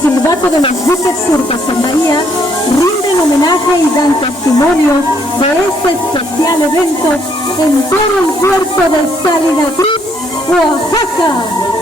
silbato de los buques turcos en Bahía rinden homenaje y dan testimonio de este especial evento en todo el puerto de Salina Cruz, Oaxaca.